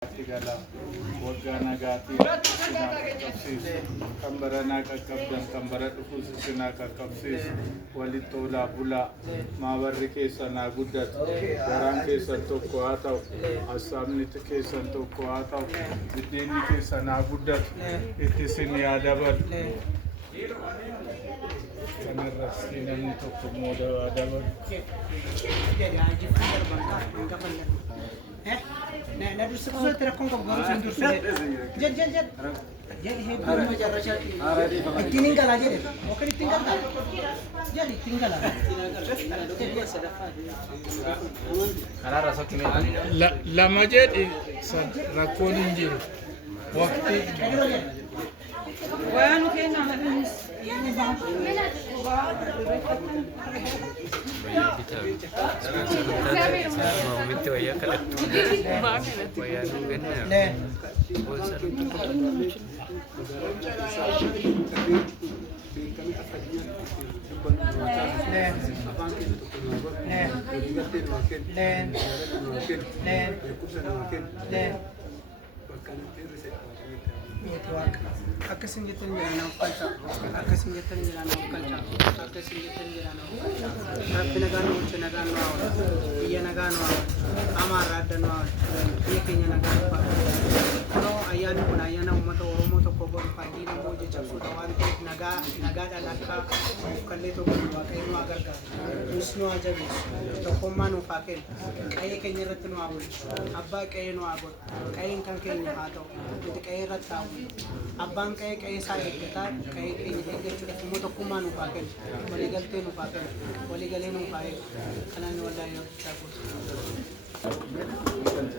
Tigala wagana gati kapsis kambarana kakabdan kambara tufus sina kakapsis walitola bula mawarri kesana guddat garan kesan tokko ataw asamni kesan tokko ataw bideni kesana guddat ittisin yaadabar kanarra sinani tokko moda adabar لا درس كذا ترى كم كم درس درس جد جد جد جد هي كم مجرد التنين قال جد وكل التنين قال جد التنين قال أنا رأسك مين؟ لا ما جد ركون إنجيل وقت وين كنا هذا Akasin gitu jalan kalca, akasin gitu jalan kalca, akasin gitu jalan kalca. Tapi negara macam negara awal, iya negara awal, amar ada awal, iya kenya negara apa. Kalau ayah ni pun ayah na umat orang umat kobor pagi na moje campur tawan te negara laka, kalau itu berdua kayak nu agar kan, musnu aja bis, to koman upakel, ayah kenya ratu awal, abba kaya nu abot, kaya kan kenya atau, itu kaya ratu awal. Abang kayak saya kita kayak ini sudah semua dokumen upakan, legal ten upakan, legal ini upakan, karena ini wadah yang kita